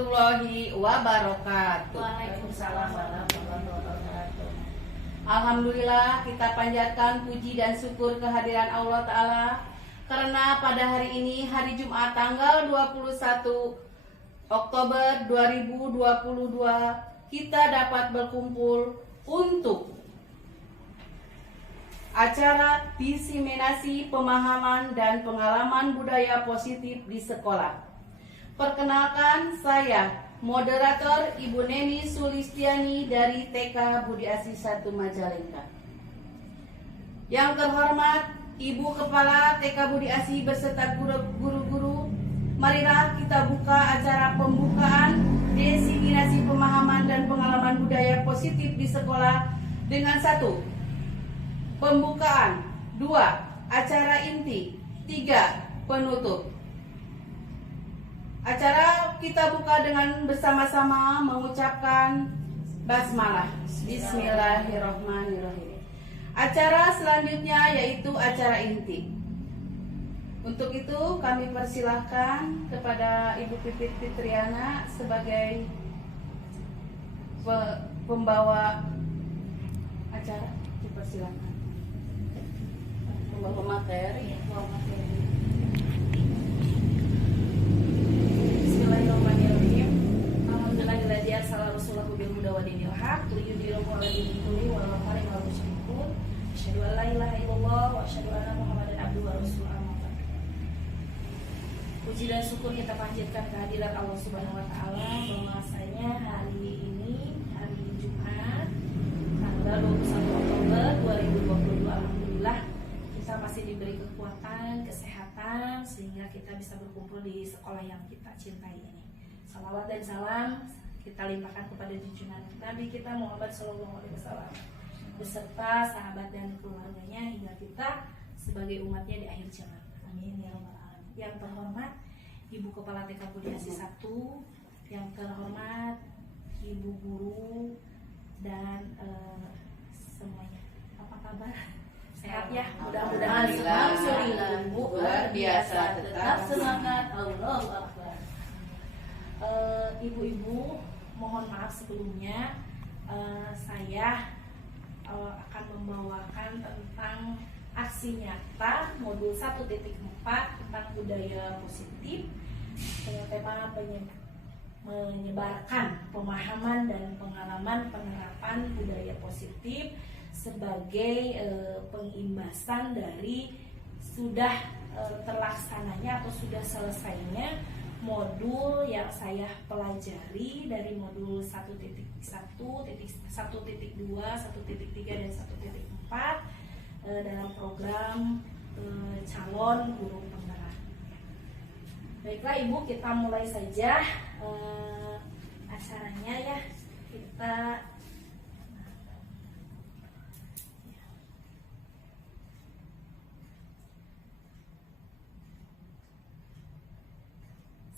warahmatullahi wabarakatuh. Waalaikumsalam warahmatullahi wabarakatuh. Alhamdulillah, kita panjatkan puji dan syukur kehadiran Allah Ta'ala, karena pada hari ini, hari Jumat tanggal 21 Oktober 2022, kita dapat berkumpul untuk acara diseminasi pemahaman dan pengalaman budaya positif di sekolah. Perkenalkan, saya moderator Ibu Neni Sulistiani dari TK Budi Asih 1 Majalengka. Yang terhormat Ibu Kepala TK Budi Asih beserta guru-guru, marilah kita buka acara pembukaan diseminasi pemahaman dan pengalaman budaya positif di sekolah dengan 1. Pembukaan, 2. Acara inti, 3. Penutup. Acara kita buka dengan bersama-sama mengucapkan basmalah. Bismillahirrahmanirrahim. Acara selanjutnya yaitu acara inti. Untuk itu kami persilahkan kepada Ibu Pipit Fitriana sebagai pembawa acara. Dipersilahkan. Pembawa materi. Bismillahirrahmanirrahim. Alhamdulillahilladzi arsala rasulahu bil huda wa dinil haq liyudhhirahu 'ala dini kullihi walau karihal musyrikun. Asyhadu an la ilaha illallah wa asyhadu anna Muhammadan abduhu wa rasuluhu. Puji dan syukur kita panjatkan kehadirat Allah Subhanahu wa taala bahwasanya hari ini hari Jumat tanggal 21 Oktober 2022, alhamdulillah kita masih diberi kekuatan, kesehatan sehingga kita bisa berkumpul di sekolah yang kita cintai ini. Salawat dan salam kita limpahkan kepada junjungan Nabi kita Muhammad SAW beserta sahabat dan keluarganya hingga kita sebagai umatnya di akhir zaman. Amin ya rabbal alamin. Yang terhormat Ibu Kepala TK Budi Asih 1, yang terhormat Ibu Guru dan semuanya. Apa kabar? Sehat ya? Mudah-mudahan Alhamdulillah, luar biasa, tetap semangat. Allahu Akbar. Ibu-ibu, mohon maaf sebelumnya saya akan membawakan tentang aksi nyata modul 1.4 tentang budaya positif dengan tema menyebarkan pemahaman dan pengalaman penerapan budaya positif sebagai pengimbasan dari sudah terlaksananya atau sudah selesainya modul yang saya pelajari dari modul 1.1, 1.2, 1.3 dan 1.4 dalam program calon guru penggerak. Baiklah Ibu, kita mulai saja acaranya ya.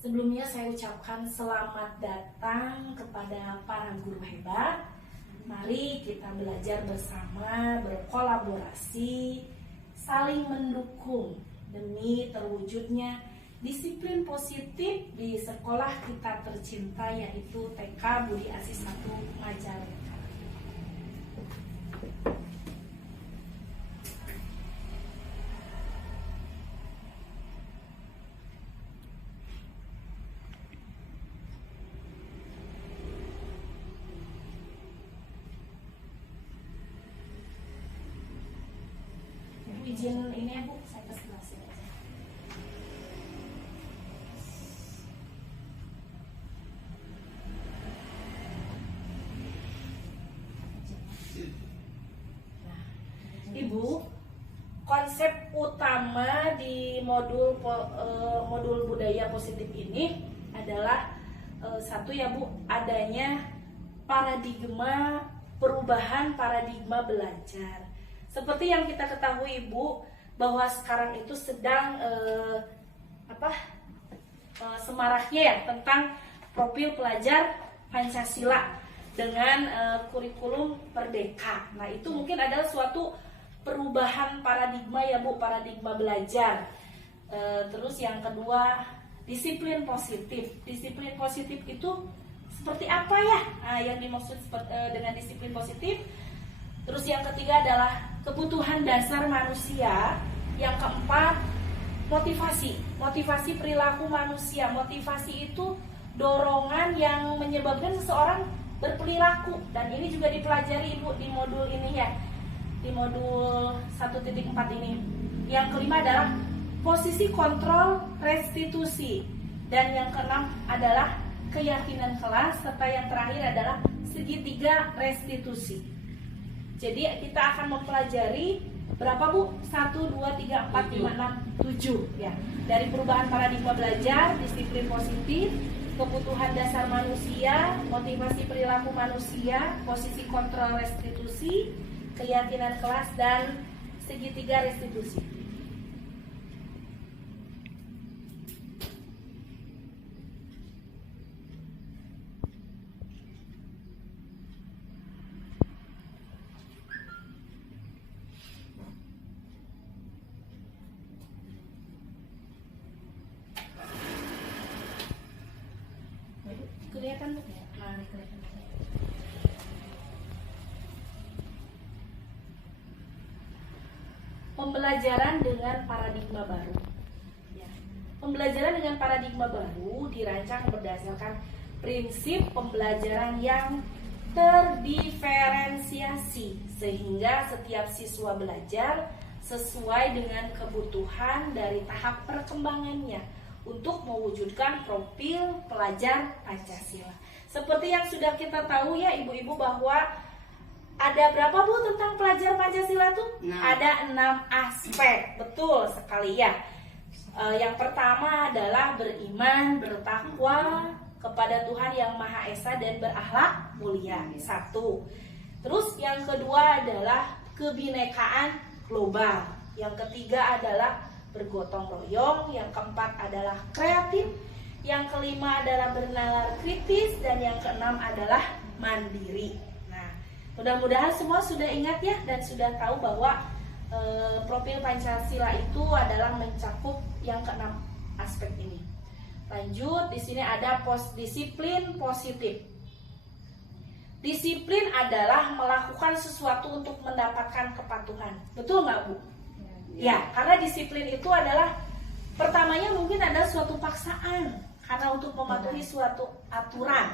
Sebelumnya saya ucapkan selamat datang kepada para guru hebat. Mari kita belajar bersama, berkolaborasi, saling mendukung demi terwujudnya disiplin positif di sekolah kita tercinta yaitu TK Budi Asih 1 Majalengka. Izin ini ya Bu, saya ke sebelah sini aja. Nah, Ibu, konsep utama di modul budaya positif ini adalah satu ya Bu, adanya perubahan paradigma belajar. Seperti yang kita ketahui Ibu, bahwa sekarang itu sedang semaraknya ya tentang profil pelajar Pancasila dengan kurikulum Merdeka. Nah itu mungkin adalah suatu perubahan paradigma ya Bu, paradigma belajar. Terus yang kedua disiplin positif. Disiplin positif itu seperti apa ya? Nah, yang dimaksud dengan disiplin positif. Terus yang ketiga adalah kebutuhan dasar manusia. Yang keempat, motivasi. Motivasi perilaku manusia. Motivasi itu dorongan yang menyebabkan seseorang berperilaku, dan ini juga dipelajari Ibu di modul ini ya, di modul 1.4 ini. Yang kelima adalah posisi kontrol restitusi, dan yang keenam adalah keyakinan kelas, serta yang terakhir adalah segitiga restitusi. Jadi kita akan mempelajari berapa Bu? 1, 2, 3, 4, 5, 6, 7 ya. Dari perubahan paradigma belajar, disiplin positif, kebutuhan dasar manusia, motivasi perilaku manusia, posisi kontrol restitusi, keyakinan kelas, dan segitiga restitusi. Kelihatan Bu? Nah, kelihatan. Pembelajaran dengan paradigma baru. Ya. Pembelajaran dengan paradigma baru dirancang berdasarkan prinsip pembelajaran yang terdiferensiasi, sehingga setiap siswa belajar sesuai dengan kebutuhan dari tahap perkembangannya untuk mewujudkan profil pelajar Pancasila. Seperti yang sudah kita tahu ya Ibu-ibu, bahwa ada berapa Bu tentang pelajar Pancasila tuh? Ada 6 aspek. Betul sekali ya. Yang pertama adalah beriman, bertakwa kepada Tuhan Yang Maha Esa dan berakhlak mulia. 1. Terus yang kedua adalah kebinekaan global. Yang ketiga adalah bergotong royong. Yang keempat adalah kreatif. Yang kelima adalah bernalar kritis, dan yang keenam adalah mandiri. Nah, mudah-mudahan semua sudah ingat ya, dan sudah tahu bahwa profil Pancasila itu adalah mencakup yang keenam aspek ini. Lanjut, di sini ada disiplin positif. Disiplin adalah melakukan sesuatu untuk mendapatkan kepatuhan. Betul nggak Bu? Ya, karena disiplin itu adalah pertamanya mungkin ada suatu paksaan karena untuk mematuhi suatu aturan.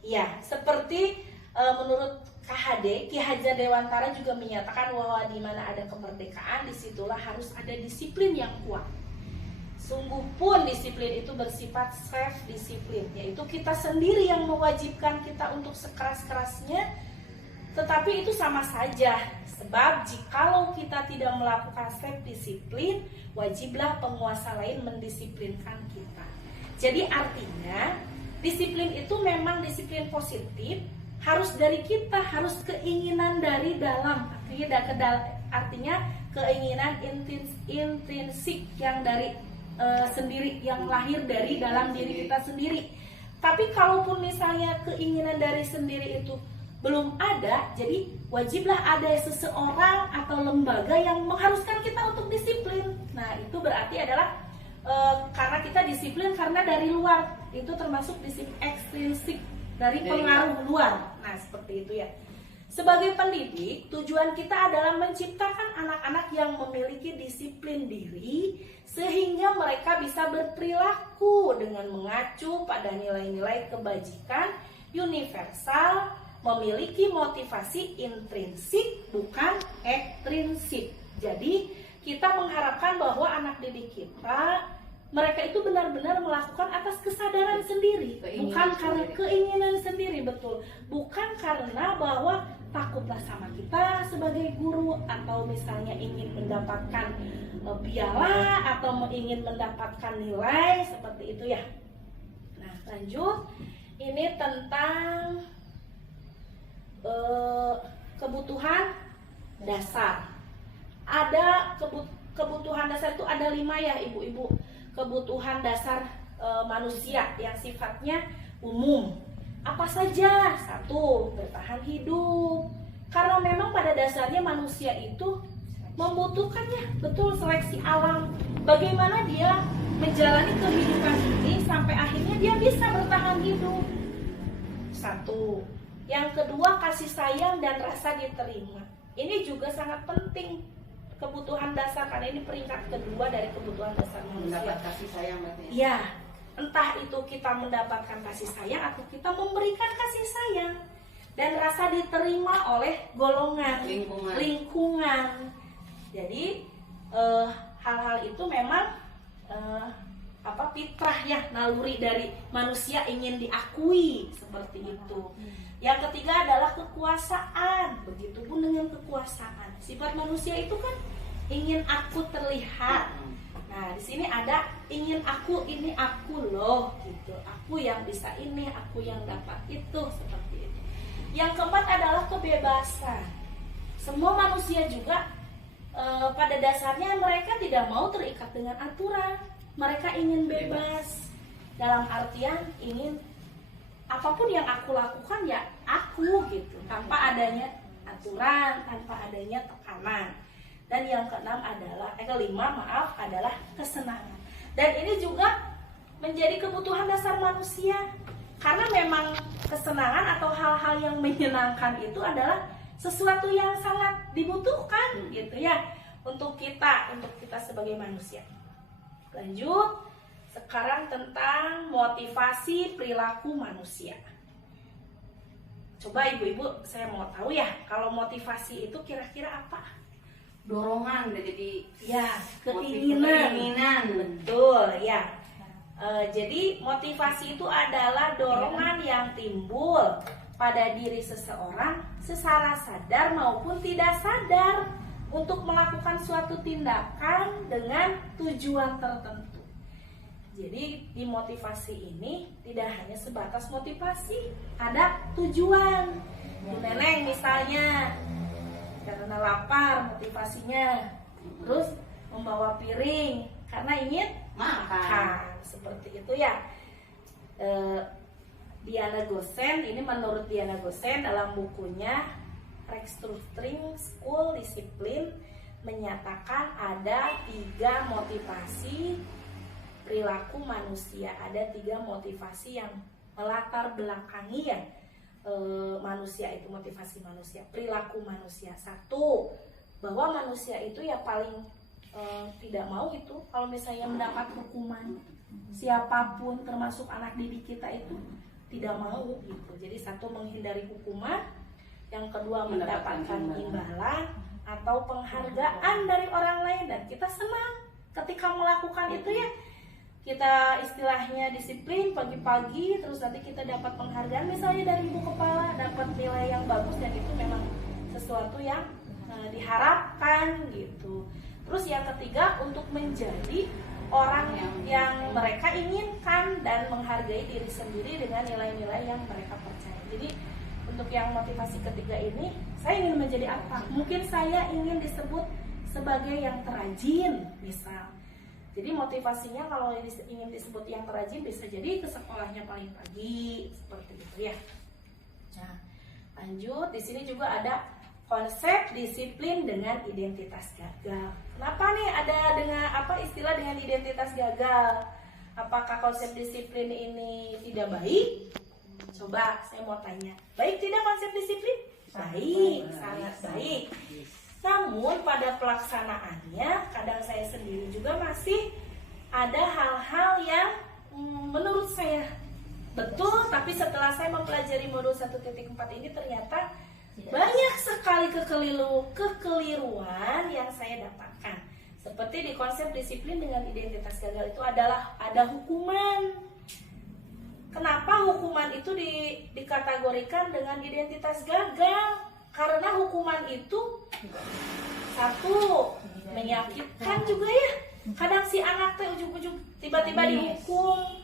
Ya, seperti menurut KHD, Ki Hajar Dewantara juga menyatakan bahwa di mana ada kemerdekaan, disitulah harus ada disiplin yang kuat. Sungguh pun disiplin itu bersifat self-disiplin, yaitu kita sendiri yang mewajibkan kita untuk sekeras-kerasnya. Tetapi itu sama saja, sebab jikalau kita tidak melakukan self-disiplin, wajiblah penguasa lain mendisiplinkan kita. Jadi artinya, disiplin itu memang disiplin positif, harus dari kita, harus keinginan dari dalam. Artinya keinginan intrinsik yang dari sendiri, yang lahir dari dalam diri kita sendiri. Tapi kalaupun misalnya keinginan dari sendiri itu belum ada, jadi wajiblah ada seseorang atau lembaga yang mengharuskan kita untuk disiplin. Nah, itu berarti adalah karena kita disiplin karena dari luar, itu termasuk disiplin ekstrinsik, dari pengaruh luar. Nah, seperti itu ya. Sebagai pendidik, tujuan kita adalah menciptakan anak-anak yang memiliki disiplin diri, sehingga mereka bisa berperilaku dengan mengacu pada nilai-nilai kebajikan universal, memiliki motivasi intrinsik bukan ekstrinsik. Jadi kita mengharapkan bahwa anak didik kita, mereka itu benar-benar melakukan atas kesadaran sendiri, bukan karena keinginan sendiri. Betul, bukan karena bahwa takutlah sama kita sebagai guru, atau misalnya ingin mendapatkan piala, atau ingin mendapatkan nilai seperti itu ya. Nah, lanjut, ini tentang kebutuhan dasar. Ada kebutuhan dasar itu ada 5 ya Ibu-ibu. Kebutuhan dasar manusia yang sifatnya umum. Apa saja? 1, bertahan hidup. Karena memang pada dasarnya manusia itu membutuhkannya, betul, seleksi alam. Bagaimana dia menjalani kehidupan ini sampai akhirnya dia bisa bertahan hidup. Satu. Yang kedua, kasih sayang dan rasa diterima. Ini juga sangat penting, kebutuhan dasar, karena ini peringkat kedua dari kebutuhan dasar manusia. Mendapat kasih sayang berarti. Ya, entah itu kita mendapatkan kasih sayang atau kita memberikan kasih sayang dan rasa diterima oleh golongan lingkungan. Jadi hal-hal itu memang fitrah ya, naluri dari manusia ingin diakui seperti itu. Yang ketiga adalah kekuasaan. Begitupun dengan kekuasaan. Sifat manusia itu kan ingin aku terlihat. Nah, di sini ada ingin aku, ini aku loh gitu. Aku yang bisa ini, aku yang dapat itu, seperti itu. Yang keempat adalah kebebasan. Semua manusia juga pada dasarnya mereka tidak mau terikat dengan aturan. Mereka ingin bebas. Dalam artian ingin apapun yang aku lakukan ya aku gitu, tanpa adanya aturan, tanpa adanya tekanan. Dan yang kelima adalah kesenangan. Dan ini juga menjadi kebutuhan dasar manusia, karena memang kesenangan atau hal-hal yang menyenangkan itu adalah sesuatu yang sangat dibutuhkan gitu ya untuk kita sebagai manusia. Lanjut, sekarang tentang motivasi perilaku manusia. Coba ibu-ibu, saya mau tahu ya, kalau motivasi itu kira-kira apa? Dorongan, jadi ya, keinginan. Betul ya. Jadi motivasi itu adalah dorongan yang timbul pada diri seseorang secara sadar maupun tidak sadar untuk melakukan suatu tindakan dengan tujuan tertentu. Jadi di motivasi ini tidak hanya sebatas motivasi, ada tujuan. Bu Neneng misalnya karena lapar motivasinya, terus membawa piring karena ingin makan, seperti itu ya. Diana Gosen, ini menurut Diana Gosen dalam bukunya Restructuring School Discipline menyatakan ada 3 motivasi perilaku manusia, ada 3 motivasi yang melatar belakangi ya manusia itu, motivasi manusia, perilaku manusia. 1, bahwa manusia itu ya paling tidak mau itu kalau misalnya mendapat hukuman. Siapapun termasuk anak didik kita itu tidak mau gitu. Jadi 1, menghindari hukuman. Yang kedua, mendapatkan imbalan atau penghargaan dari orang lain, dan kita senang ketika melakukan itu ya. Kita istilahnya disiplin pagi-pagi, terus nanti kita dapat penghargaan misalnya dari ibu kepala, dapat nilai yang bagus, dan itu memang sesuatu yang diharapkan gitu. Terus yang ketiga, untuk menjadi orang yang mereka inginkan dan menghargai diri sendiri dengan nilai-nilai yang mereka percaya. Jadi untuk yang motivasi ketiga ini, saya ingin menjadi apa? Mungkin saya ingin disebut sebagai yang terajin misal. Jadi motivasinya kalau ingin disebut yang terajin bisa jadi ke sekolahnya paling pagi, seperti itu ya. Nah, lanjut, di sini juga ada konsep disiplin dengan identitas gagal. Kenapa nih ada dengan istilah dengan identitas gagal? Apakah konsep disiplin ini tidak baik? Coba saya mau tanya, baik tidak konsep disiplin? Baik, sangat baik. Namun pada pelaksanaannya kadang saya sendiri juga masih ada hal-hal yang menurut saya betul, tapi setelah saya mempelajari modul 1.4 ini ternyata banyak sekali kekeliruan yang saya dapatkan. Seperti di konsep disiplin dengan identitas gagal itu adalah ada hukuman. Kenapa hukuman itu dikategorikan dengan identitas gagal? Karena hukuman itu 1, menyakitkan juga ya. Kadang si anak teh ujung-ujung tiba-tiba dihukum.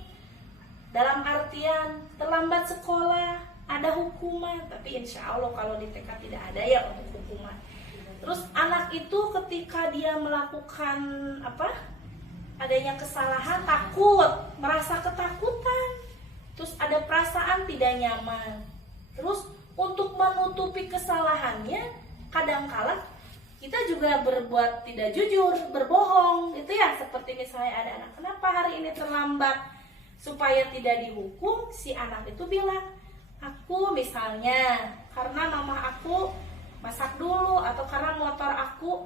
Dalam artian terlambat sekolah, ada hukuman. Tapi insya Allah kalau di TK tidak ada ya untuk hukuman. Terus anak itu ketika dia melakukan adanya kesalahan, takut, merasa ketakutan. Terus ada perasaan tidak nyaman. Terus untuk menutupi kesalahannya, kadangkala kita juga berbuat tidak jujur, berbohong gitu ya. Seperti misalnya ada anak, kenapa hari ini terlambat? Supaya tidak dihukum, si anak itu bilang, aku misalnya karena mama aku masak dulu, atau karena motor aku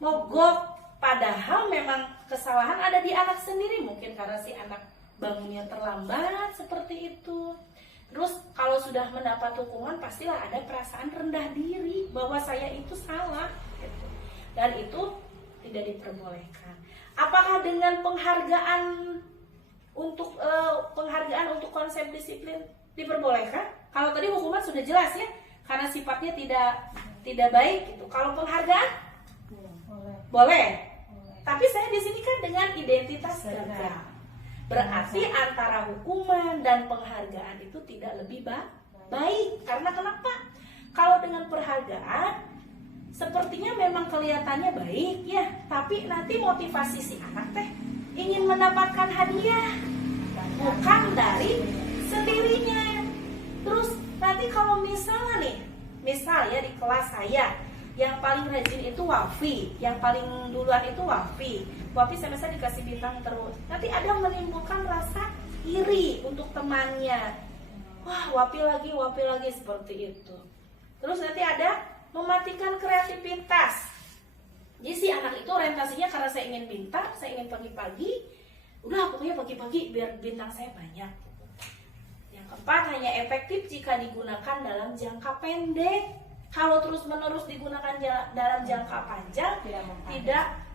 mogok. Padahal memang kesalahan ada di anak sendiri, mungkin karena si anak bangunnya terlambat seperti itu. Terus kalau sudah mendapat hukuman, pastilah ada perasaan rendah diri bahwa saya itu salah gitu. Dan itu tidak diperbolehkan. Apakah dengan penghargaan untuk konsep disiplin diperbolehkan? Kalau tadi hukuman sudah jelas ya, karena sifatnya tidak baik gitu. Kalau penghargaan boleh. Tapi saya di sini kan dengan identitas gagal. Berarti antara hukuman dan penghargaan itu tidak lebih baik. Karena kenapa? Kalau dengan penghargaan sepertinya memang kelihatannya baik ya, tapi nanti motivasi si anak teh ingin mendapatkan hadiah, bukan dari sendirinya. Terus nanti kalau misalnya nih, misal ya di kelas saya yang paling rajin itu Wafi, yang paling duluan itu Wafi semester dikasih bintang terus. Nanti ada menimbulkan rasa iri untuk temannya. Wah, Wafi lagi seperti itu. Terus nanti ada mematikan kreativitas. Jadi si anak itu orientasinya karena saya ingin bintang, saya ingin pagi-pagi, udah pokoknya pagi-pagi biar bintang saya banyak. Yang keempat, hanya efektif jika digunakan dalam jangka pendek. Kalau terus-menerus digunakan dalam jangka panjang, tidak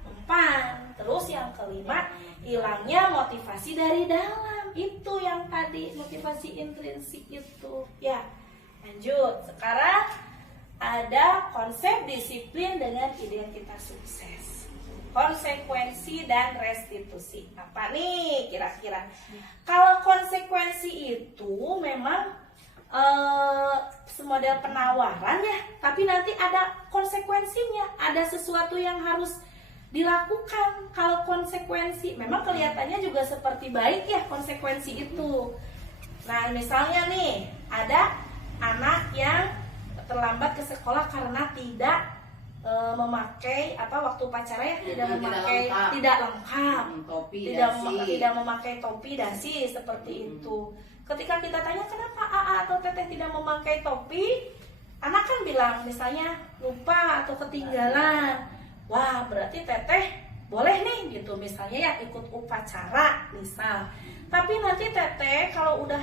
mempan. Terus yang kelima, hilangnya motivasi dari dalam. Itu yang tadi, motivasi intrinsik itu. Ya, lanjut. Sekarang ada konsep disiplin dengan identitas sukses. Konsekuensi dan restitusi. Apa nih kira-kira? Kalau konsekuensi itu memang semodel penawaran ya, tapi nanti ada konsekuensinya, ada sesuatu yang harus dilakukan. Kalau konsekuensi memang kelihatannya juga seperti baik ya konsekuensi itu. Nah misalnya nih ada anak yang terlambat ke sekolah karena tidak memakai waktu upacara ya, tidak lengkap, tidak memakai topi dasi seperti itu. Ketika kita tanya kenapa AA atau Teteh tidak memakai topi, anak kan bilang misalnya lupa atau ketinggalan. Wah, berarti Teteh boleh nih gitu misalnya ya ikut upacara misal. Tapi nanti Teteh kalau udah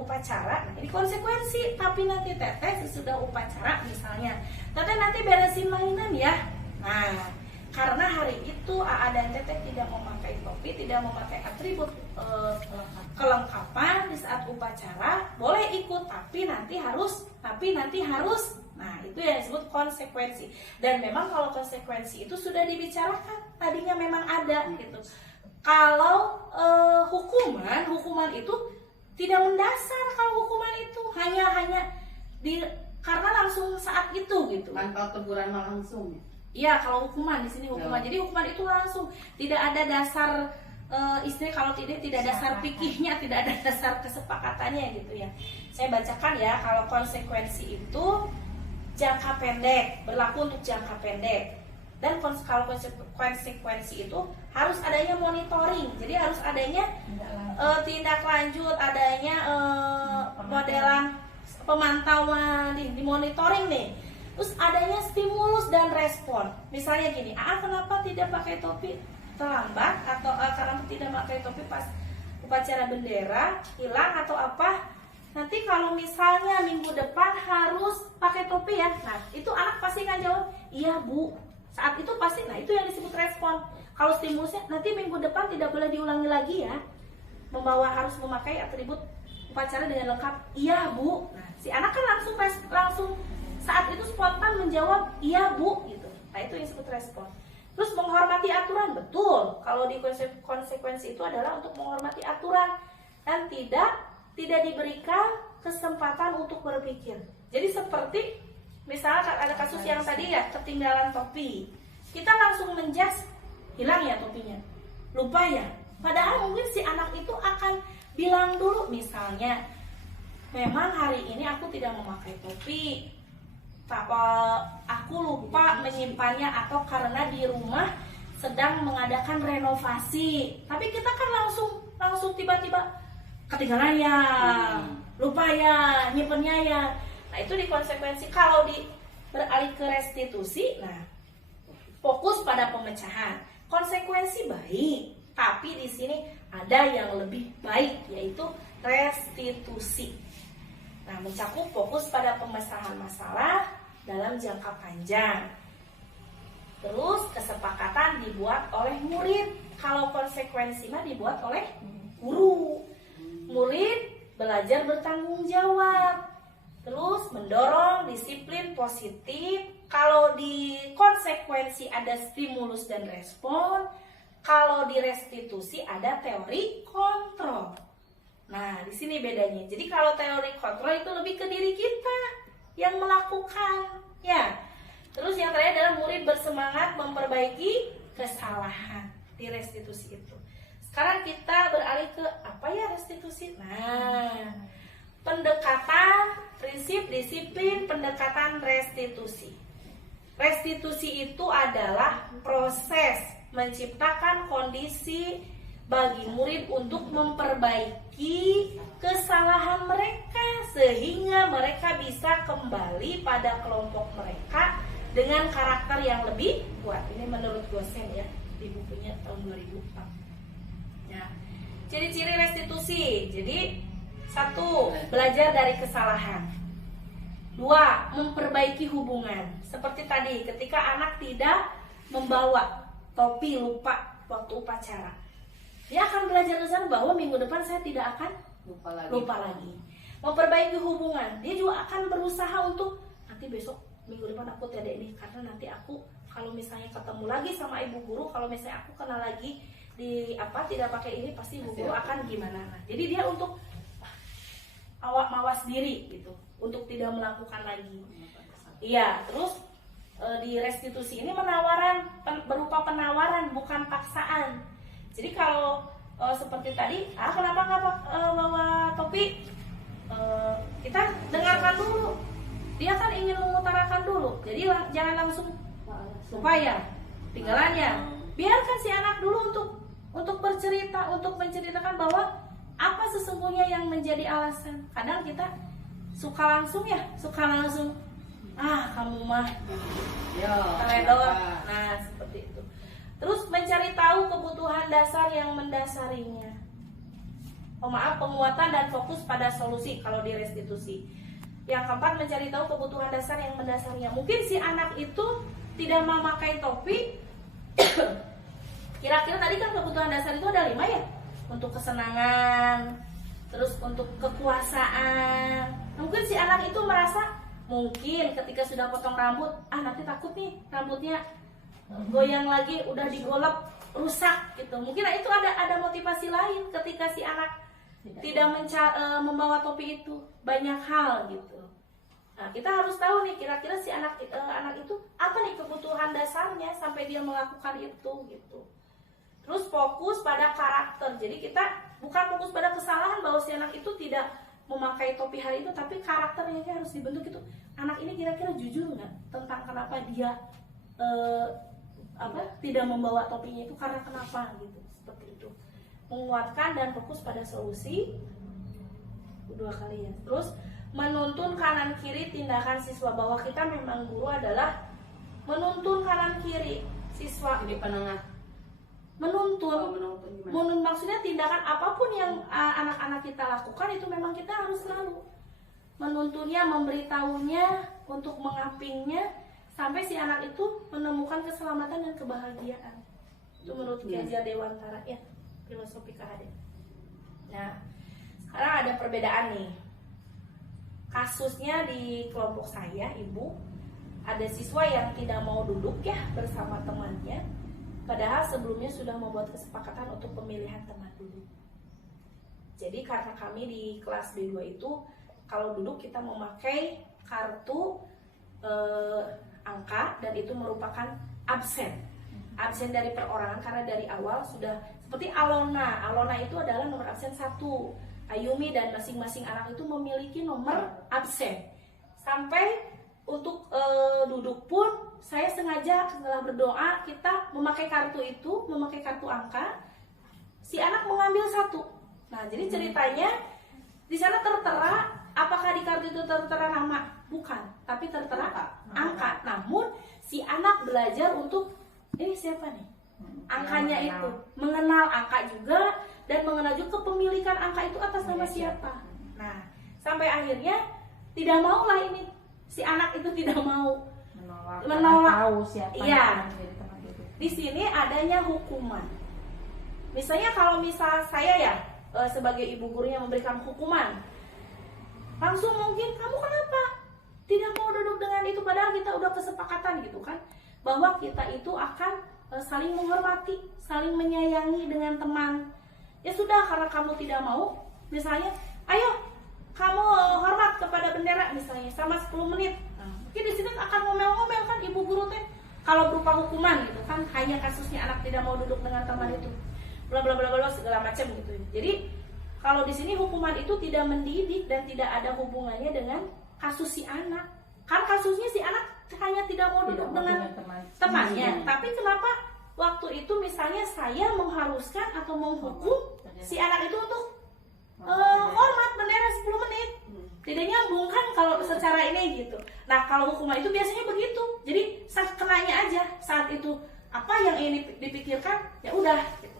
upacara, ini konsekuensi. Tapi nanti Teteh sesudah upacara misalnya, Teteh nanti beresin mainan ya. Nah, karena hari itu AA dan Teteh tidak memakai topi, tidak memakai atribut kelengkapan di saat upacara, boleh ikut tapi nanti harus. Nah, itu yang disebut konsekuensi. Dan memang kalau konsekuensi itu sudah dibicarakan, tadinya memang ada gitu. Kalau hukuman itu tidak mendasar. Kalau hukuman itu hanya karena langsung saat itu gitu. Tanpa teguran langsung. Iya, kalau hukuman di sini hukuman. Jadi hukuman itu langsung, tidak ada dasar istilah, kalau tidak dasar fikihnya, tidak ada dasar kesepakatannya gitu ya. Saya bacakan ya, kalau konsekuensi itu jangka pendek, berlaku untuk jangka pendek. Dan kalau konsekuensi itu harus adanya monitoring. Jadi harus adanya tindak lanjut, adanya modelan pemantauan, di monitoring nih. Terus adanya stimulus dan respon. Misalnya gini, kenapa tidak pakai topi terlambat, atau karena tidak pakai topi pas upacara bendera hilang atau apa. Nanti kalau misalnya minggu depan harus pakai topi ya. Nah, itu anak pasti kan jawab, "Iya, Bu." Saat itu pasti, nah itu yang disebut respon. Kalau stimulusnya, nanti minggu depan tidak boleh diulangi lagi ya. Harus memakai atribut upacara dengan lengkap. "Iya, Bu." Nah, si anak kan langsung saat itu spontan menjawab, "Iya, Bu." gitu. Nah, itu yang disebut respon. Terus menghormati aturan, betul. Kalau di konsekuensi itu adalah untuk menghormati aturan dan tidak diberikan kesempatan untuk berpikir. Jadi seperti misalnya ada kasus yang tadi ya, ketinggalan topi. Kita langsung menjudge, hilang ya topinya, lupa ya. Padahal mungkin si anak itu akan bilang dulu misalnya, "Memang hari ini aku tidak memakai topi, aku lupa menyimpannya atau karena di rumah sedang mengadakan renovasi. Tapi kita kan langsung tiba-tiba ketinggalan ya, lupa ya, nyimpennya ya. Nah itu di konsekuensi. Kalau beralih ke restitusi, nah fokus pada pemecahan. Konsekuensi baik, tapi di sini ada yang lebih baik, yaitu restitusi. Nah, mencakup fokus pada pemecahan masalah dalam jangka panjang. Terus kesepakatan dibuat oleh murid. Kalau konsekuensi mah dibuat oleh guru. Murid belajar bertanggung jawab. Terus mendorong disiplin positif. Kalau di konsekuensi ada stimulus dan respon. Kalau di restitusi ada teori kontrol. Nah, di sini bedanya. Jadi kalau teori kontrol itu lebih ke diri kita yang melakukan, ya. Terus yang terakhir adalah murid bersemangat memperbaiki kesalahan di restitusi itu. Sekarang kita beralih ke apa ya restitusi? Nah, pendekatan prinsip disiplin pendekatan restitusi. Restitusi itu adalah proses menciptakan kondisi bagi murid untuk memperbaiki kesalahan mereka sehingga mereka bisa kembali pada kelompok mereka dengan karakter yang lebih kuat. Ini menurut dosen ya di bukunya tahun 2004. Ya. Ciri-ciri restitusi. Jadi 1. Belajar dari kesalahan. 2. Memperbaiki hubungan. Seperti tadi ketika anak tidak membawa topi, lupa waktu upacara, dia akan belajar di sana bahwa minggu depan saya tidak akan lupa lagi. Memperbaiki hubungan, dia juga akan berusaha untuk nanti besok minggu depan aku tidak ini, karena nanti aku kalau misalnya ketemu lagi sama ibu guru, kalau misalnya aku kenal lagi di tidak pakai ini, pasti ibu guru akan gimana. Nah, jadi dia untuk mawas diri gitu, untuk tidak melakukan lagi. Iya, terus di restitusi ini berupa penawaran bukan paksaan. Jadi kalau seperti tadi, kenapa nggak bawa topi? Kita dengarkan dulu. Dia kan ingin mengutarakan dulu. Jadi jangan langsung lupa ya, tinggalannya. Biarkan si anak dulu untuk bercerita, untuk menceritakan bahwa apa sesungguhnya yang menjadi alasan. Kadang kita suka langsung. Kamu mah teledor. Nah, seperti itu. Terus mencari tahu kebutuhan dasar yang mendasarinya. Penguatan dan fokus pada solusi kalau di restitusi. Yang keempat, mencari tahu kebutuhan dasar yang mendasarinya. Mungkin si anak itu tidak memakai topi. Kira-kira tadi kan kebutuhan dasar itu ada 5 ya. Untuk kesenangan, terus untuk kekuasaan. Mungkin si anak itu merasa mungkin ketika sudah potong rambut, nanti takut nih rambutnya goyang lagi, udah digolok rusak gitu. Mungkin itu ada motivasi lain ketika si anak tidak membawa topi itu, banyak hal gitu. Nah, kita harus tahu nih kira-kira si anak itu apa nih kebutuhan dasarnya sampai dia melakukan itu gitu. Terus fokus pada karakter. Jadi kita bukan fokus pada kesalahan bahwa si anak itu tidak memakai topi hari itu, tapi karakternya harus dibentuk itu. Anak ini kira-kira jujur nggak tentang kenapa dia tidak membawa topinya itu, karena kenapa gitu, seperti itu. Menguatkan dan fokus pada solusi 2 kali ya. Terus menuntun kanan kiri tindakan siswa, bahwa kita memang guru adalah menuntun kanan kiri siswa. Jadi penengah. Menuntun maksudnya tindakan apapun yang anak-anak kita lakukan itu memang kita harus selalu menuntunnya, memberitahunya, untuk mengapingnya sampai si anak itu menemukan keselamatan dan kebahagiaan. Itu menurut Ki Hajar Dewantara ya, filosofi keadaan. Nah, sekarang ada perbedaan nih. Kasusnya di kelompok saya, Ibu, ada siswa yang tidak mau duduk ya bersama temannya, padahal sebelumnya sudah membuat kesepakatan untuk pemilihan teman duduk. Jadi karena kami di kelas B2 itu, kalau duduk kita memakai kartu angka, dan itu merupakan absen dari perorangan, karena dari awal sudah seperti Alona itu adalah nomor absen 1. Ayumi dan masing-masing anak itu memiliki nomor absen. Sampai untuk duduk pun saya sengaja setelah berdoa kita memakai kartu itu, memakai kartu angka. Si anak mengambil satu. Nah, jadi ceritanya di sana tertera, apakah di kartu itu tertera nama? Bukan, tapi tertera angka. Namun si anak belajar untuk ini siapa nih? Angkanya itu, mengenal angka juga dan mengenal juga kepemilikan angka itu atas nama siapa. Nah, sampai akhirnya tidak mau lah ini. Si anak itu tidak mau menolak. Tahu siapa Iya. yang menjadi teman duduk. Di sini adanya hukuman. Misalnya kalau misal saya ya sebagai ibu gurunya memberikan hukuman, langsung mungkin kamu kenapa tidak mau duduk dengan itu, padahal kita udah kesepakatan gitu kan, bahwa kita itu akan saling menghormati, saling menyayangi dengan teman. Ya sudah, karena kamu tidak mau, misalnya, ayo kamu hormat kepada bendera misalnya sama 10 menit. Nah, mungkin di sini akan ngomel-ngomel kan ibu guru teh kalau berupa hukuman gitu kan, hanya kasusnya anak tidak mau duduk dengan teman itu, bla bla bla bla segala macam gitu. Jadi kalau di sini hukuman itu tidak mendidik dan tidak ada hubungannya dengan kasus si anak. Kan kasusnya si anak hanya tidak mau duduk dengan temannya. Tapi kenapa waktu itu misalnya saya mengharuskan atau menghukum si anak itu untuk hormat bendera 10 menit? Tidak nyambung kan kalau secara ini gitu. Nah, kalau hukuman itu biasanya begitu. Jadi saat kenanya aja saat itu apa yang ini dipikirkan, ya udah gitu.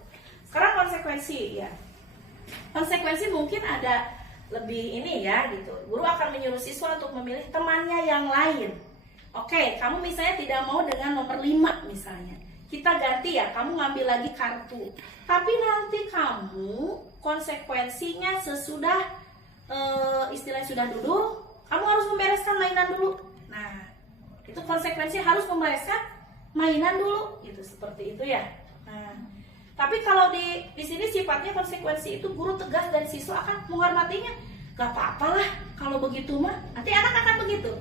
Sekarang konsekuensi ya. Konsekuensi mungkin ada lebih ini ya gitu. Guru akan menyuruh siswa untuk memilih temannya yang lain. Oke, kamu misalnya tidak mau dengan nomor 5 misalnya. Kita ganti ya, kamu ngambil lagi kartu. Tapi nanti kamu konsekuensinya sesudah istilahnya sudah duduk, kamu harus membereskan mainan dulu. Nah, itu konsekuensi harus membereskan mainan dulu, gitu seperti itu ya. Nah, tapi kalau di sini sifatnya konsekuensi itu guru tegas dan siswa akan menghormatinya. Gak apa-apa lah kalau begitu mah. Nanti anak akan begitu.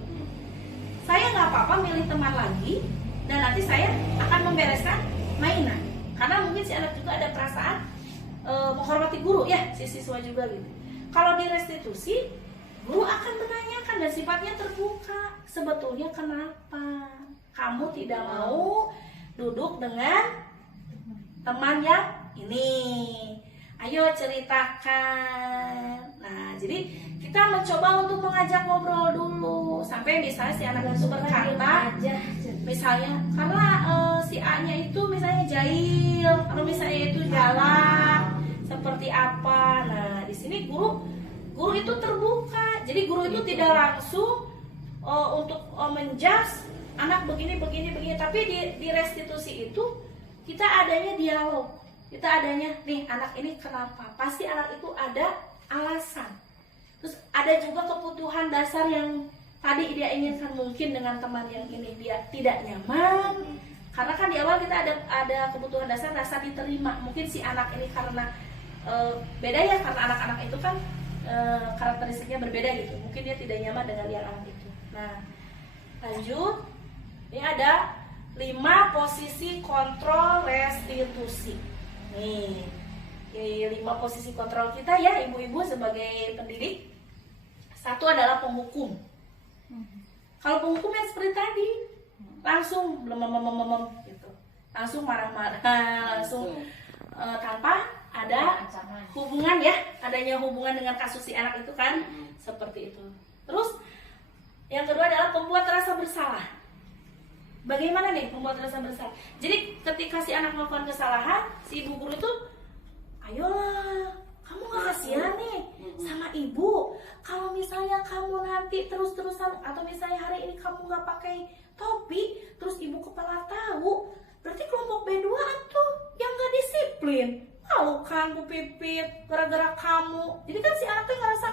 Saya gak apa-apa milih teman lagi dan nanti saya akan membereskan mainan. Karena mungkin si anak juga ada perasaan menghormati guru ya, si siswa juga gitu. Kalau di restitusi, guru akan menanyakan dan sifatnya terbuka. Sebetulnya kenapa kamu tidak mau duduk dengan teman yang ini? Ayo ceritakan. Nah, jadi kita mencoba untuk mengajak ngobrol dulu sampai misalnya si anak itu berkata, misalnya karena si A-nya itu misalnya jahil atau misalnya itu galak seperti apa. Nah, di sini guru itu terbuka. Jadi guru itu tidak langsung untuk menjudge anak begini, tapi di restitusi itu kita adanya dialog. Kita adanya nih anak ini kenapa? Pasti anak itu ada alasan. Terus ada juga kebutuhan dasar yang tadi dia inginkan, mungkin dengan teman yang ini dia tidak nyaman. Karena kan di awal kita ada kebutuhan dasar rasa diterima. Mungkin si anak ini karena beda ya, karena anak-anak itu kan karakteristiknya berbeda gitu. Mungkin dia tidak nyaman dengan yang anak itu. Nah, lanjut. Ini ada 5 posisi kontrol restitusi. Nih, 5 posisi kontrol kita ya ibu-ibu sebagai pendidik. 1 adalah penghukum. Kalau penghukum yang seperti tadi, langsung gitu. Langsung marah-marah, langsung tanpa ada hubungan ya, adanya hubungan dengan kasus si anak itu kan, seperti itu. Terus yang kedua adalah pembuat rasa bersalah. Bagaimana nih pembuat rasa bersalah? Jadi ketika si anak melakukan kesalahan, si ibu guru itu, ayolah, kamu gak kasihan nih sama ibu. Kalau misalnya kamu nanti terus-terusan atau misalnya hari ini kamu gak pakai topi, terus ibu kepala tahu, berarti kelompok B2 tuh yang gak disiplin. Tahu kan Bu Pipit, gara-gara kamu. Jadi kan si anak tuh ngerasa,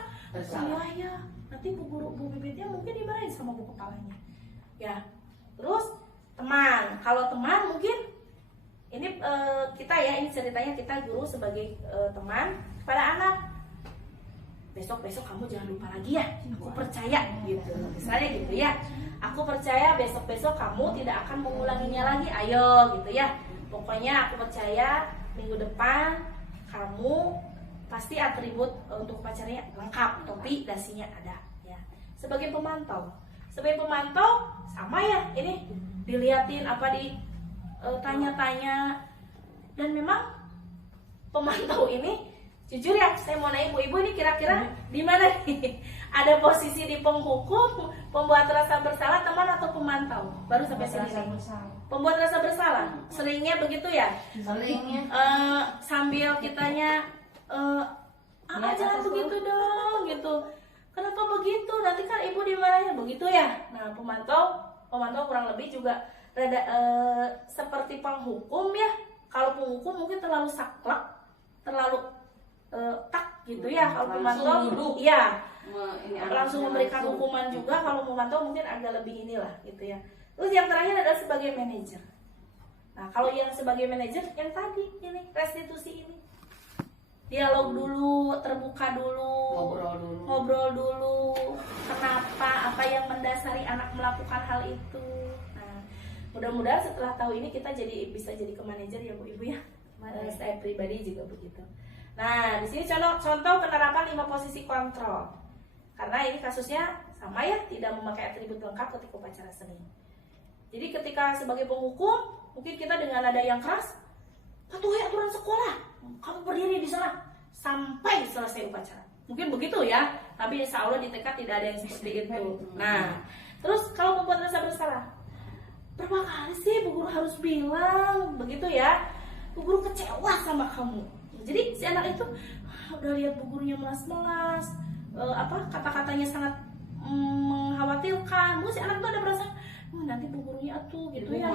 oh ya, nanti Bu Pipitnya mungkin dimarahin sama bu kepalanya. Ya, terus teman. Kalau teman mungkin ini kita ya, ini ceritanya kita guru sebagai teman kepada anak. Besok kamu jangan lupa lagi ya. Aku percaya gitu. Misalnya gitu ya. Aku percaya besok kamu tidak akan mengulanginya lagi. Ayo gitu ya. Pokoknya aku percaya minggu depan kamu pasti atribut untuk upacaranya lengkap, topi, dasinya ada ya. Sebagai pemantau, sebagai pemantau sama ya, ini diliatin apa tanya-tanya. Dan memang pemantau ini jujur ya, saya mau nanya ibu-ibu ini kira-kira di mana nih? Ada posisi di penghukum, pembuat rasa bersalah, teman atau pemantau? Baru sampai sini. Pembuat rasa bersalah. Seringnya begitu ya? Seringnya. Sambil kitanya jangan begitu dong gitu. Kenapa begitu? Nanti kan ibu dimarahin begitu ya. Nah, pemantau kurang lebih juga rada seperti penghukum ya. Kalau penghukum mungkin terlalu saklek, terlalu tak gitu ya. Kalau pemantau iya langsung memberikan hukuman juga. Kalau pemantau mungkin agak lebih inilah gitu ya. Terus yang terakhir adalah sebagai manajer. Nah, kalau yang sebagai manajer yang tadi ini restitusi ini, dialog dulu, terbuka dulu, ngobrol dulu, kenapa, apa yang mendasari anak melakukan hal itu. Nah, mudah-mudahan setelah tahu ini kita bisa jadi ke manajer ya Bu Ibu ya. Saya pribadi juga begitu. Nah, di sini contoh penerapan 5 posisi kontrol. Karena ini kasusnya sama ya, tidak memakai atribut lengkap ketika upacara seni. Jadi ketika sebagai penghukum, mungkin kita dengan nada yang keras, patuhi aturan sekolah, kamu berdiri di sana sampai selesai upacara. Mungkin begitu ya, tapi insya Allah di TK tidak ada yang seperti itu. Nah, terus kalau membuat rasa bersalah, berapa kali sih Bu Guru harus bilang begitu ya? Bu Guru kecewa sama kamu. Jadi si anak itu udah lihat Bu Gurunya melas-melas, kata-katanya sangat mengkhawatirkan. Mungkin si anak itu ada perasaan, nanti Bu Gurunya atuh gitu ya.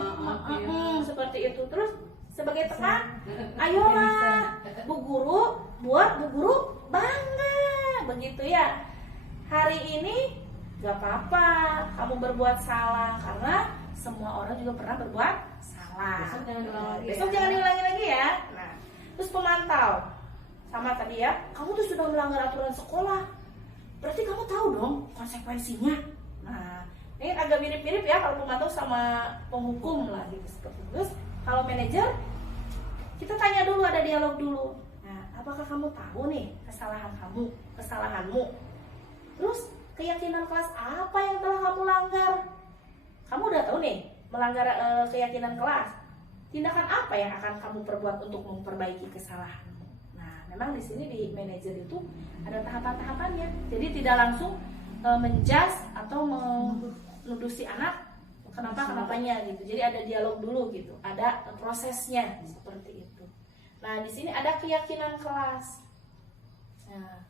Seperti itu. Terus sebagai teman, ayolah Bu Guru, buat Bu Guru bangga, begitu ya. Hari ini gak apa-apa kamu berbuat salah, karena semua orang juga pernah berbuat salah. Besok jangan diulangi lagi ya. Nah, terus pemantau sama tadi ya, kamu tuh sudah melanggar aturan sekolah, berarti kamu tahu dong konsekuensinya. Nah, ini agak mirip-mirip ya kalau pemantau sama penghukum lah gitu seperti itu. Terus kalau manajer, kita tanya dulu, ada dialog dulu. Nah, apakah kamu tahu nih kesalahanmu? Terus keyakinan kelas apa yang telah kamu langgar? Kamu udah tahu nih melanggar keyakinan kelas. Tindakan apa yang akan kamu perbuat untuk memperbaiki kesalahanmu? Nah, memang di sini di manajer itu ada tahapan-tahapannya. Jadi tidak langsung menjas atau menuduh si anak kenapanya gitu. Jadi ada dialog dulu gitu, ada prosesnya seperti itu. Nah, di sini ada keyakinan kelas. Nah,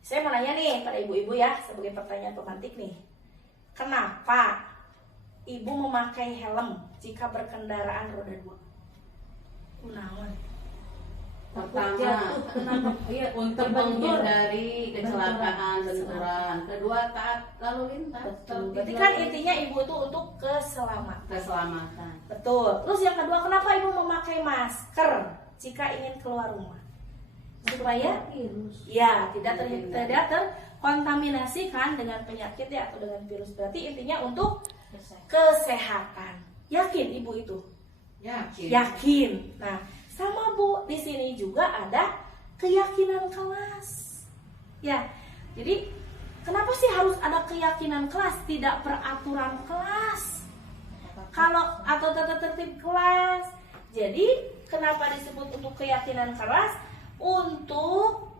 saya mau nanya nih pada ibu-ibu ya, sebagai pertanyaan pemantik nih, kenapa ibu memakai helm jika berkendaraan roda 2? Kunaon? Pertama, untuk menghindari kecelakaan benturan. Kedua, taat lalu lintas. Berarti kan intinya ibu itu untuk keselamatan. Betul. Terus yang kedua, kenapa ibu memakai masker jika ingin keluar rumah? Supaya ya tidak terkontaminasikan dengan penyakit ya, atau dengan virus. Berarti intinya untuk kesehatan. Yakin ibu itu? Yakin. Nah, sama Bu, di sini juga ada keyakinan kelas. Ya, jadi kenapa sih harus ada keyakinan kelas, tidak peraturan kelas? Kalau atau tata tertib kelas. Jadi kenapa disebut untuk keyakinan kelas? Untuk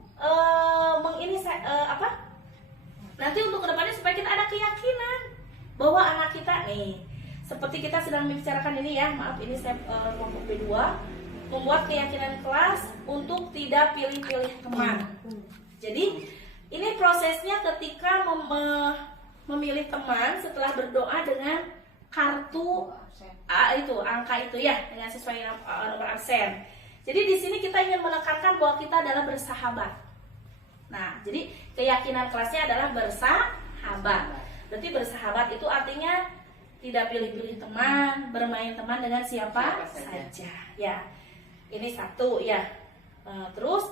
nanti untuk kedepannya supaya kita ada keyakinan bahwa anak kita nih, seperti kita sedang membicarakan ini ya, maaf ini saya kelompok B2, membuat keyakinan kelas untuk tidak pilih-pilih teman. Jadi ini prosesnya ketika memilih teman setelah berdoa dengan kartu angka itu ya, dengan sesuai nomor absen. Jadi di sini kita ingin menekankan bahwa kita adalah bersahabat. Nah, jadi keyakinan kelasnya adalah bersahabat. Berarti bersahabat itu artinya tidak pilih-pilih teman, bermain teman dengan siapa saja. Ya, ini satu ya. Terus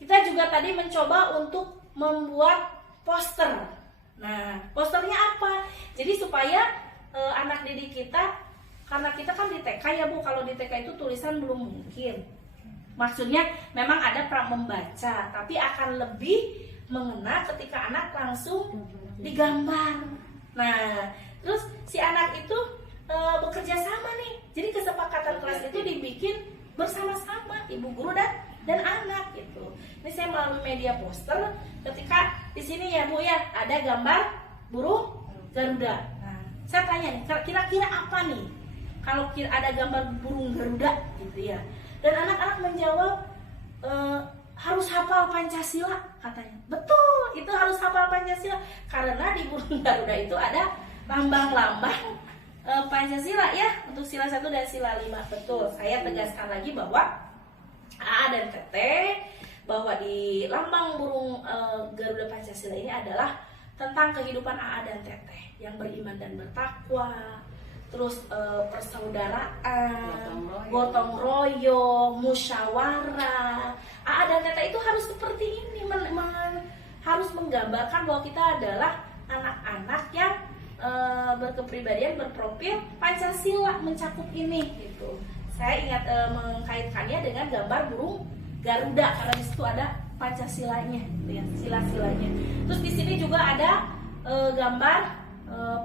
kita juga tadi mencoba untuk membuat poster. Nah, posternya apa? Jadi supaya anak didik kita, karena kita kan di TK ya Bu, kalau di TK itu tulisan belum mungkin. Maksudnya memang ada pra membaca, tapi akan lebih mengena ketika anak langsung digambar. Nah, terus si anak itu bekerja sama nih. Jadi kesepakatan kelas itu dibikin bersama-sama ibu guru dan anak gitu. Ini saya melalui media poster. Ketika di sini ya Bu ya ada gambar burung Garuda. Nah, saya tanya nih, kira-kira apa nih? Kalau ada gambar burung Garuda gitu ya. Dan anak-anak menjawab harus hafal Pancasila katanya. Betul, itu harus hafal Pancasila karena di burung Garuda itu ada lambang-lambang Pancasila ya, untuk sila 1 dan sila 5. Betul, saya tegaskan lagi bahwa AA dan TT bahwa di lambang burung Garuda Pancasila ini adalah tentang kehidupan AA dan TT yang beriman dan bertakwa, terus persaudaraan, gotong royong, musyawarah. AA dan TT itu harus seperti ini, harus menggambarkan bahwa kita adalah anak-anak yang berkepribadian, berprofil Pancasila, mencakup ini gitu. Saya ingat mengkaitkannya dengan gambar burung Garuda karena di situ ada Pancasilanya, gitu ya, sila-silanya. Terus di sini juga ada gambar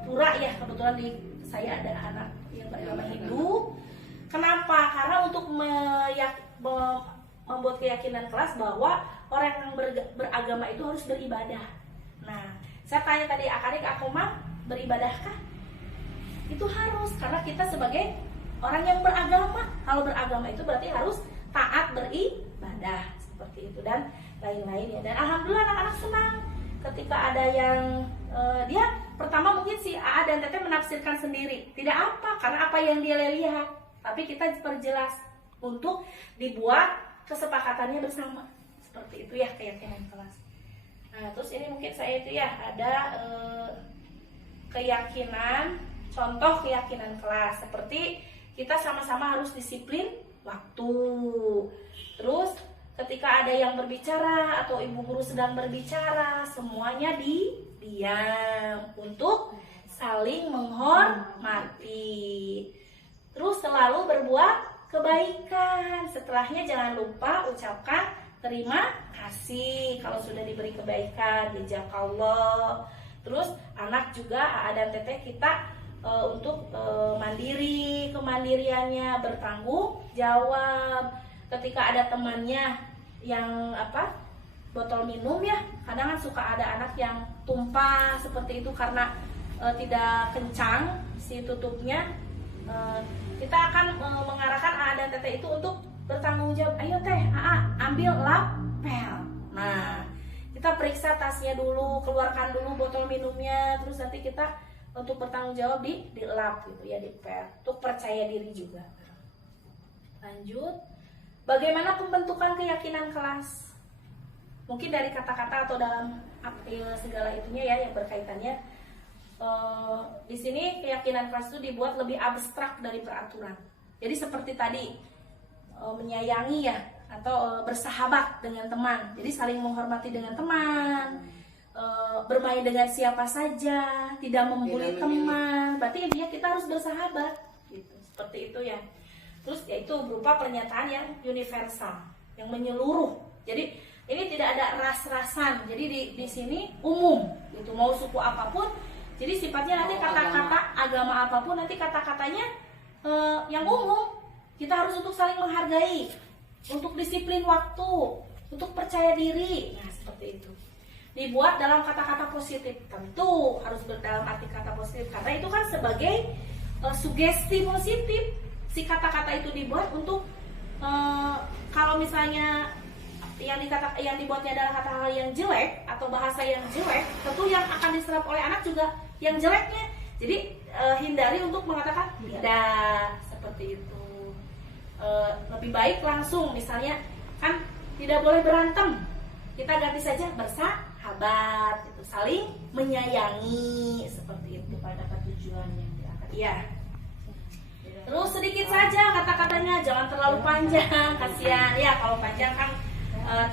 pura ya, kebetulan saya ada anak yang beragama Hindu. Kenapa? Karena untuk membuat keyakinan kelas bahwa orang yang beragama itu harus beribadah. Nah, saya tanya tadi Akarik, Akoma, beribadahkah? Itu harus, karena kita sebagai orang yang beragama. Kalau beragama itu berarti harus taat beribadah, seperti itu dan lain-lain ya. Dan alhamdulillah anak-anak senang ketika ada yang dia pertama mungkin si AA dan TT menafsirkan sendiri, tidak apa, karena apa yang dia lihat, tapi kita perjelas untuk dibuat kesepakatannya bersama, seperti itu ya keyakinan kelas. Nah, terus ini mungkin saya itu ya ada keyakinan, contoh keyakinan kelas seperti kita sama-sama harus disiplin waktu. Terus ketika ada yang berbicara atau ibu guru sedang berbicara, semuanya diam untuk saling menghormati. Terus selalu berbuat kebaikan. Setelahnya jangan lupa ucapkan terima kasih kalau sudah diberi kebaikan, jazakallah. Terus anak juga AA dan TT kita untuk mandiri, kemandiriannya, bertanggung jawab. Ketika ada temannya yang botol minum ya, kadang kan suka ada anak yang tumpah seperti itu karena tidak kencang si tutupnya. Kita akan mengarahkan AA dan TT itu untuk bertanggung jawab. Ayo teh, AA ambil lapel. Nah, kita periksa tasnya dulu, keluarkan dulu botol minumnya, terus nanti kita untuk bertanggung jawab di lap gitu ya, di pel, untuk percaya diri juga. Lanjut, bagaimana pembentukan keyakinan kelas? Mungkin dari kata-kata atau dalam segala itunya ya yang berkaitannya. Di sini keyakinan kelas itu dibuat lebih abstrak dari peraturan. Jadi seperti tadi menyayangi ya, atau bersahabat dengan teman. Jadi saling menghormati dengan teman, bermain dengan siapa saja, tidak membuli teman. Berarti intinya kita harus bersahabat gitu. Seperti itu ya. Terus yaitu berupa pernyataan yang universal, yang menyeluruh. Jadi ini tidak ada ras-rasan. Jadi di sini umum gitu, mau suku apapun. Jadi sifatnya nanti kata-kata agama apapun nanti kata-katanya yang umum. Kita harus untuk saling menghargai, untuk disiplin waktu, untuk percaya diri. Nah, seperti itu. Dibuat dalam kata-kata positif. Tentu harus dalam arti kata positif karena itu kan sebagai sugesti positif. Si kata-kata itu dibuat untuk kalau misalnya yang dibuatnya adalah kata-kata yang jelek atau bahasa yang jelek, tentu yang akan diserap oleh anak juga yang jeleknya. Jadi hindari untuk mengatakan tidak, seperti itu. Lebih baik langsung, misalnya kan tidak boleh berantem, kita ganti saja bersahabat, gitu. Saling menyayangi, seperti itu pada tujuan yang diangkat. Iya. Terus sedikit saja kata-katanya, jangan terlalu panjang, kasihan ya kalau panjang kan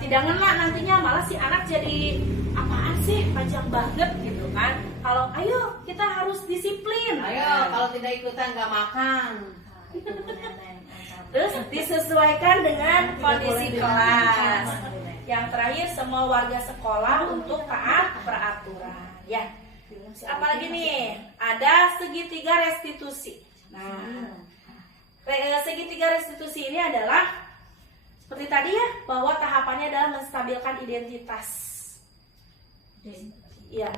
tidak ngena nantinya, malah si anak jadi apaan sih panjang banget gitu kan. Kalau ayo kita harus disiplin, Ayo kalau tidak ikutan nggak makan. Terus disesuaikan dengan kondisi kelas. Yang terakhir semua warga sekolah untuk taat peraturan ya. Apalagi nih, ada segitiga restitusi. Nah, segitiga restitusi ini adalah seperti tadi ya, bahwa tahapannya adalah menstabilkan identitas. Ya,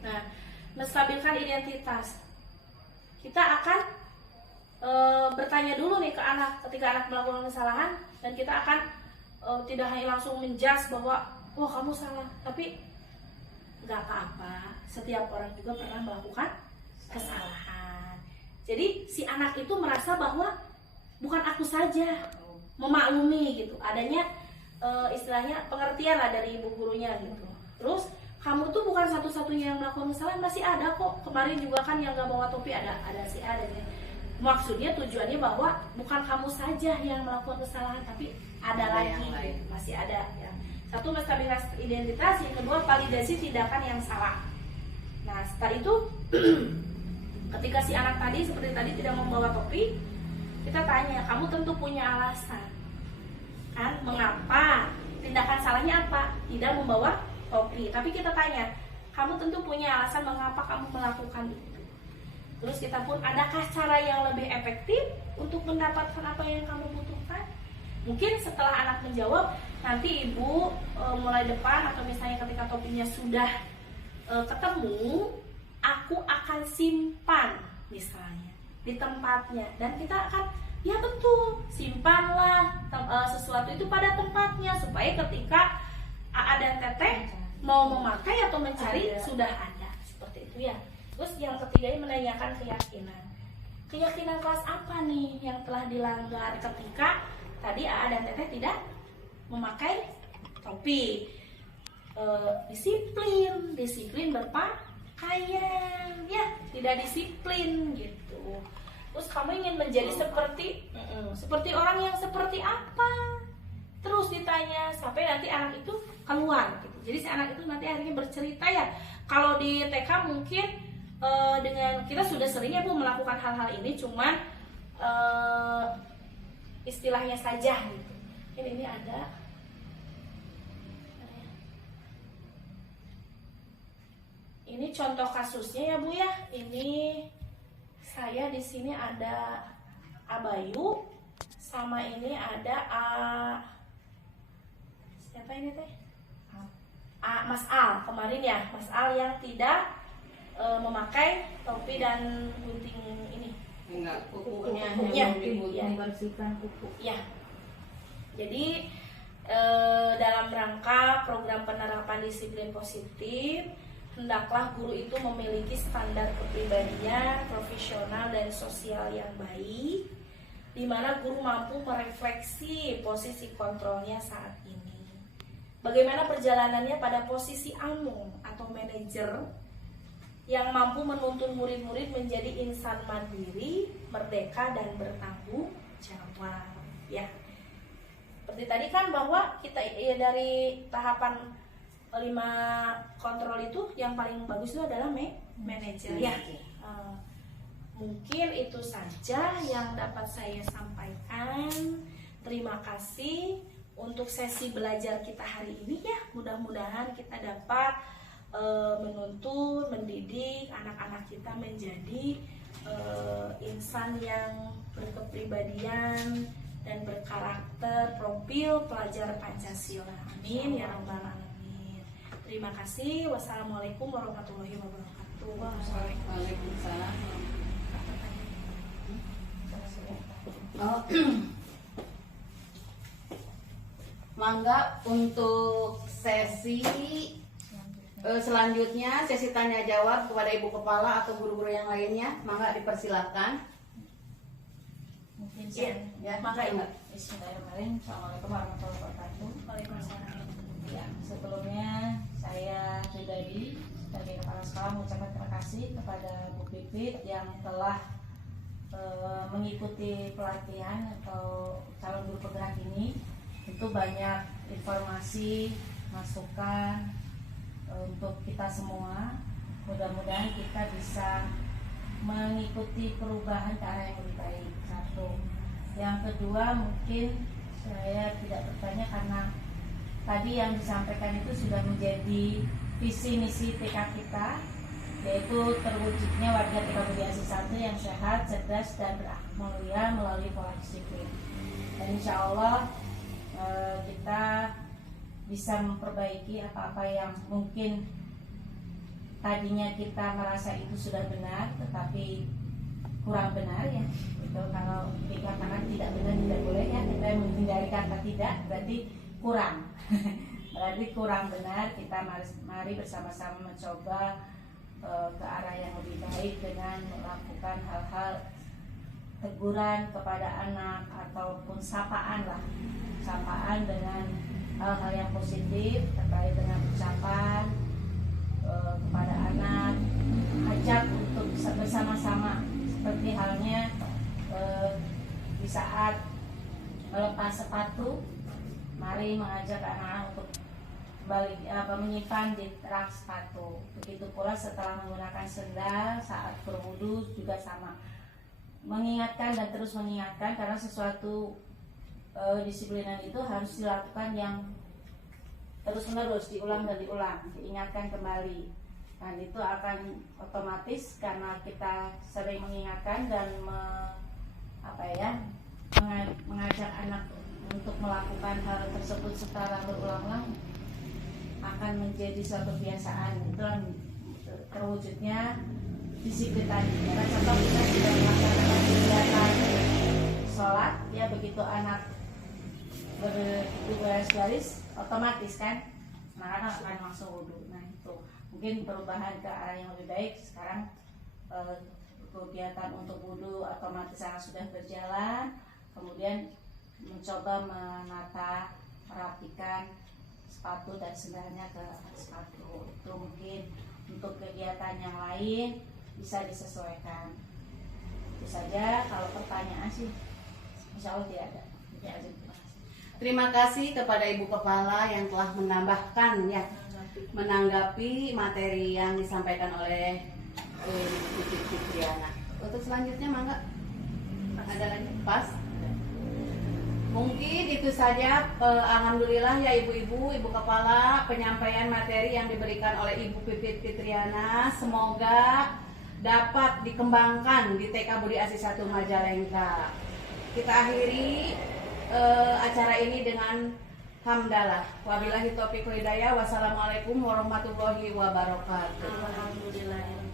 nah, menstabilkan identitas. Kita akan bertanya dulu nih ke anak ketika anak melakukan kesalahan, dan kita akan tidak hanya langsung menjudge bahwa wah kamu salah, tapi nggak apa-apa, setiap orang juga pernah melakukan kesalahan. Jadi si anak itu merasa bahwa bukan aku saja, memaklumi gitu, adanya istilahnya pengertian lah dari ibu gurunya gitu. Terus kamu tuh bukan satu-satunya yang melakukan kesalahan, masih ada kok. Kemarin juga kan yang nggak bawa topi ada si A dan ya. Maksudnya tujuannya bahwa bukan kamu saja yang melakukan kesalahan, tapi ada lagi, masih ada ya. Satu, menstabilitas identitas, yang kedua validasi tindakan yang salah. Nah setelah itu ketika si anak tadi seperti tadi tidak membawa topi, kita tanya, kamu tentu punya alasan kan, mengapa, tindakan salahnya apa, tidak membawa topi. Tapi kita tanya, kamu tentu punya alasan mengapa kamu melakukan itu. Terus kita pun, adakah cara yang lebih efektif untuk mendapatkan apa yang kamu butuhkan? Mungkin setelah anak menjawab, nanti ibu mulai depan atau misalnya ketika topinya sudah ketemu, aku akan simpan misalnya di tempatnya, dan kita akan, ya betul, simpanlah sesuatu itu pada tempatnya supaya ketika AA dan Teteh mau memakai atau mencari sudah ada, seperti itu ya. Terus yang ketiga, menanyakan keyakinan. Keyakinan kelas apa nih yang telah dilanggar ketika tadi AA dan Teteh tidak memakai topi? Disiplin berpakaian, ya, tidak disiplin gitu. Terus kamu ingin menjadi seperti orang yang seperti apa? Terus ditanya sampai nanti anak itu keluar gitu. Jadi si anak itu nanti akhirnya bercerita ya. Kalau di TK mungkin dengan kita sudah sering ya Bu melakukan hal-hal ini, cuman istilahnya saja gitu. Ini ada ini contoh kasusnya ya Bu ya. Ini saya di sini ada Abayu, sama ini ada siapa ini teh? Mas Al kemarin ya, Mas Al yang tidak memakai topi dan gunting ini. Enggak, kukunya membersihkan kuku. Ya. Jadi dalam rangka program penerapan disiplin positif, hendaklah guru itu memiliki standar kepribadian, profesional dan sosial yang baik, di mana guru mampu merefleksi posisi kontrolnya saat ini. Bagaimana perjalanannya pada posisi amung atau manajer yang mampu menuntun murid-murid menjadi insan mandiri, merdeka dan bertanggung jawab. Ya, seperti tadi kan bahwa kita ya, dari tahapan 5 kontrol itu yang paling bagus itu adalah manajer. Ya, mungkin itu saja yang dapat saya sampaikan. Terima kasih untuk sesi belajar kita hari ini ya. Mudah-mudahan kita dapat menuntun, mendidik anak-anak kita menjadi insan yang berkepribadian dan berkarakter profil pelajar Pancasila. Amin ya rabbal alamin. Terima kasih. Wassalamualaikum warahmatullahi wabarakatuh. Waalaikumsalam. Mangga untuk sesi selanjutnya, sesi tanya jawab kepada ibu kepala atau guru-guru yang lainnya, mangga dipersilakan. Mungkin ya, mangga ingat. Bismillahirrahmanirrahim. Assalamualaikum warahmatullahi wabarakatuh. Waalaikumsalam. Ya, sebelumnya saya pribadi sebagai kepala sekolah mengucapkan terima kasih kepada Bu Pipit yang telah mengikuti pelatihan atau calon guru penggerak ini. Tentu banyak informasi, masukan untuk kita semua. Mudah-mudahan kita bisa mengikuti perubahan ke arah yang lebih baik. Satu. Yang kedua, mungkin saya tidak bertanya karena tadi yang disampaikan itu sudah menjadi visi misi TK kita, yaitu terwujudnya warga TK Budi Asih 1 yang sehat, cerdas, dan berakhlak mulia melalui pola disiplin. Dan insya Allah kita bisa memperbaiki apa-apa yang mungkin tadinya kita merasa itu sudah benar tetapi kurang benar ya. Itu kalau dikatakan tidak benar tidak boleh ya, kita menghindari kata tidak berarti kurang. Berarti kurang benar. Kita mari bersama-sama mencoba ke arah yang lebih baik dengan melakukan hal-hal teguran kepada anak ataupun sapaan dengan hal-hal yang positif terkait dengan ucapan kepada anak, ajak untuk bersama-sama seperti halnya di saat melepas sepatu, mari mengajak anak-anak untuk menyimpan di rak sepatu. Begitu pula setelah menggunakan sendal saat berwudu juga sama, mengingatkan dan terus mengingatkan karena sesuatu disiplinan itu harus dilakukan yang terus menerus, diulang dan diulang, diingatkan kembali, dan itu akan otomatis karena kita sering mengingatkan dan mengajak anak untuk melakukan hal tersebut secara berulang-ulang akan menjadi suatu kebiasaan. Itu terwujudnya disiplin tadi. Karena contoh kita sudah melaksanakan kegiatan sholat, ya begitu anak berbaris otomatis kan anak-anak akan langsung wudhu. Nah itu mungkin perubahan ke arah yang lebih baik. Sekarang kegiatan untuk wudhu otomatis anak sudah berjalan, kemudian mencoba menata, merapikan sepatu dan sendalnya ke sepatu. Itu mungkin untuk kegiatan yang lain bisa disesuaikan. Itu saja. Kalau pertanyaan sih insya Allah tidak ada. Terima kasih kepada Ibu Kepala yang telah menambahkan ya, menanggapi materi yang disampaikan oleh Ibu Fitriana. Untuk selanjutnya mangga ada lagi pas. Mungkin itu saja. Alhamdulillah ya Ibu-ibu, Ibu Kepala, penyampaian materi yang diberikan oleh Ibu Pipit Fitriana semoga dapat dikembangkan di TK Budi Asih 1 Majalengka. Kita akhiri acara ini dengan hamdalah. Wabillahi taufiq wal hidayah. Wassalamualaikum warahmatullahi wabarakatuh. Alhamdulillah.